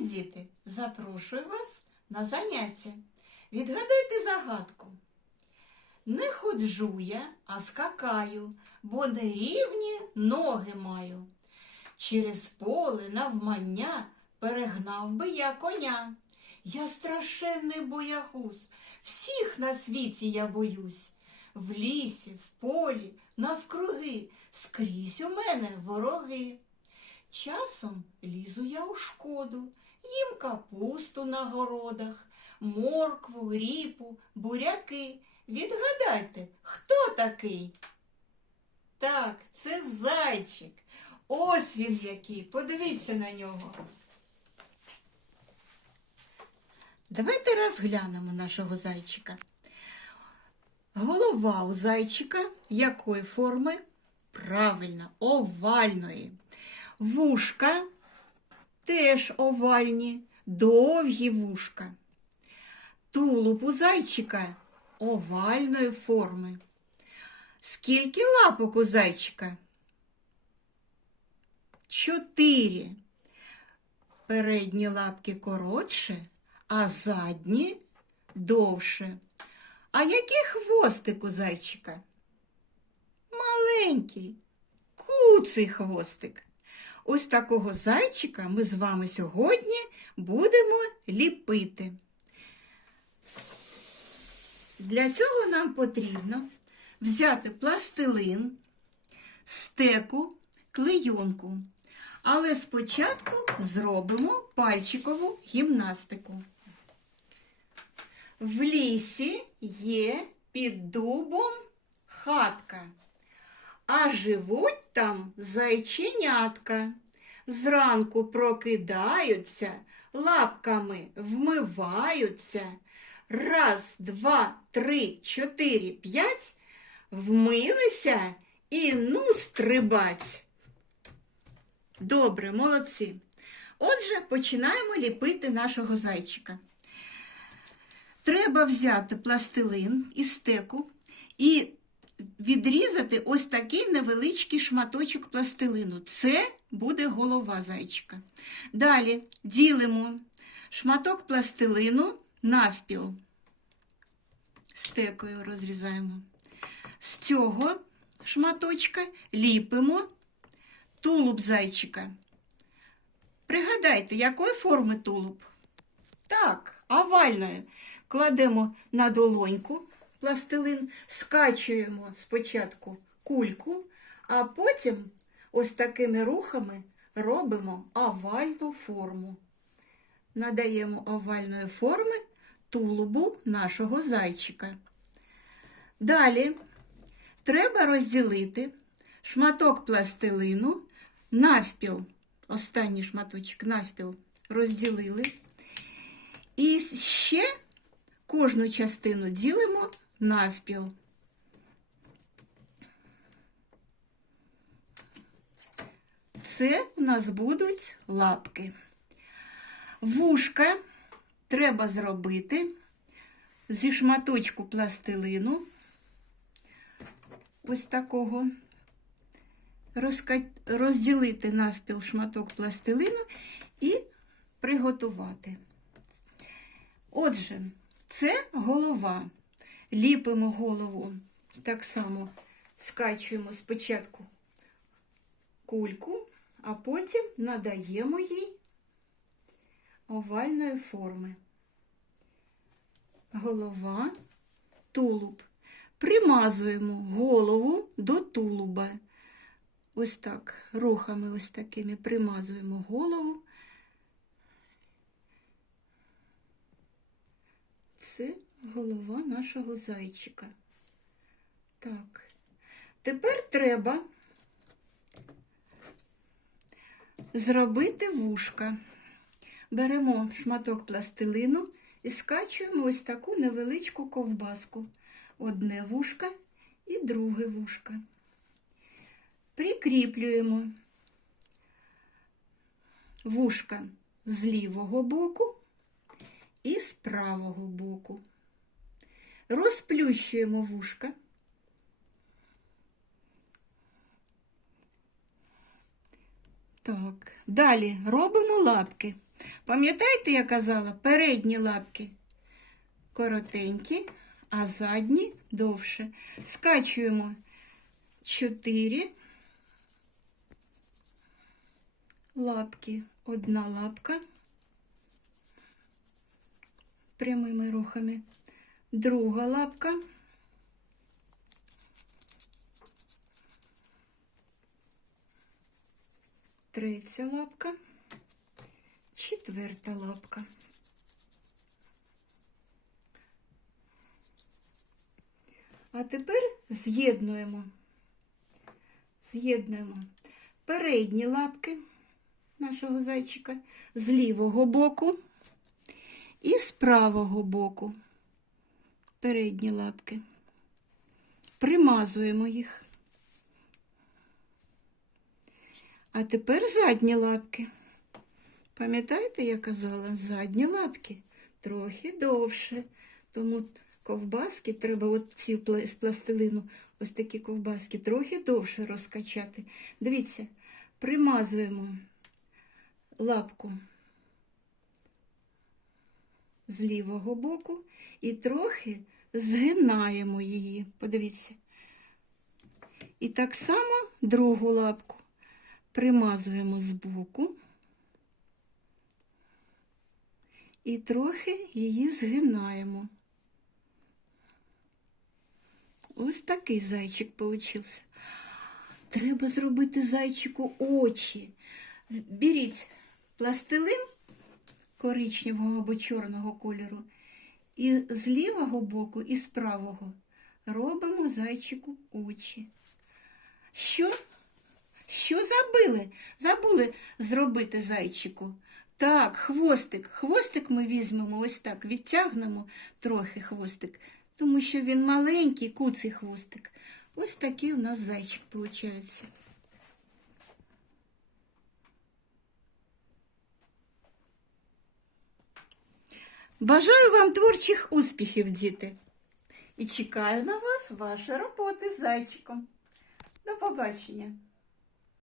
діти! Запрошую вас на заняття. Відгадайте загадку. Не ходжу я, а скакаю, бо нерівні ноги маю. Через поле навмання перегнав би я коня. Я страшенний боягуз, всіх на світі я боюсь. В лісі, в полі, навкруги, скрізь у мене вороги. Часом лізу я у шкоду, їм капусту на городах, моркву, ріпу, буряки. Відгадайте, хто такий? Так, це зайчик. Ось він який. Подивіться на нього. Давайте розглянемо нашого зайчика. Голова у зайчика якої форми? Правильно, овальної. Вушка теж овальні, довгі вушка. Тулуб у зайчика овальної форми. Скільки лапок у зайчика? Чотири. Передні лапки коротше, а задні довше. А який хвостик у зайчика? Маленький, куций хвостик. Ось такого зайчика ми з вами сьогодні будемо ліпити. Для цього нам потрібно взяти пластилин, стеку, клейонку. Але спочатку зробимо пальчикову гімнастику. В лісі є під дубом хатка, а живуть зайченятка. Зранку прокидаються, лапками вмиваються. Раз, два, три, чотири, п'ять. Вмилися і ну стрибать. Добре, молодці. Отже, починаємо ліпити нашого зайчика. Треба взяти пластилин і стеку і відрізати ось такий невеличкий шматочок пластилину. Це буде голова зайчика. Далі ділимо шматок пластилину навпіл. Стекою розрізаємо. З цього шматочка ліпимо тулуб зайчика. Пригадайте, якої форми тулуб? Так, овальної. Кладемо на долоньку пластилин, скачуємо спочатку кульку, а потім ось такими рухами робимо овальну форму. Надаємо овальної форми тулубу нашого зайчика. Далі треба розділити шматок пластилину навпіл. Останній шматочок навпіл розділили. І ще кожну частину ділимо навпіл. Це у нас будуть лапки. Вушка треба зробити зі шматочку пластилину, ось такого, розділити навпіл шматок пластилину і приготувати. Отже, це голова. Ліпимо голову, так само скачуємо спочатку кульку, а потім надаємо їй овальної форми. Голова, тулуб. Примазуємо голову до тулуба. Ось так, рухами ось такими примазуємо голову. Це голова нашого зайчика. Так, тепер треба зробити вушка. Беремо шматок пластилину і скачуємо ось таку невеличку ковбаску. Одне вушка і друге вушка. Прикріплюємо вушка з лівого боку і з правого боку. Розплющуємо вушка. Так, далі робимо лапки. Пам'ятаєте, я казала, передні лапки коротенькі, а задні довше. Скачуємо 4 лапки. Одна лапка прямими рухами. Друга лапка. Третя лапка. Четверта лапка. А тепер з'єднуємо. З'єднуємо передні лапки нашого зайчика з лівого боку і з правого боку. Передні лапки. Примазуємо їх. А тепер задні лапки. Пам'ятаєте, я казала, задні лапки трохи довше. Тому ковбаски треба от ці з пластилину, ось такі ковбаски, трохи довше розкачати. Дивіться, примазуємо лапку з лівого боку і трохи згинаємо її. Подивіться. І так само другу лапку примазуємо з боку і трохи її згинаємо. Ось такий зайчик получився. Треба зробити зайчику очі. Беріть пластилин коричневого або чорного кольору. І з лівого боку, і з правого робимо зайчику очі. Що? Що забили? Забули зробити зайчику. Так, хвостик. Хвостик ми візьмемо ось так, відтягнемо трохи хвостик, тому що він маленький, куций хвостик. Ось такий у нас зайчик виходить. Бажаю вам творчих успіхів, діти. І чекаю на вас ваші роботи з зайчиком. До побачення!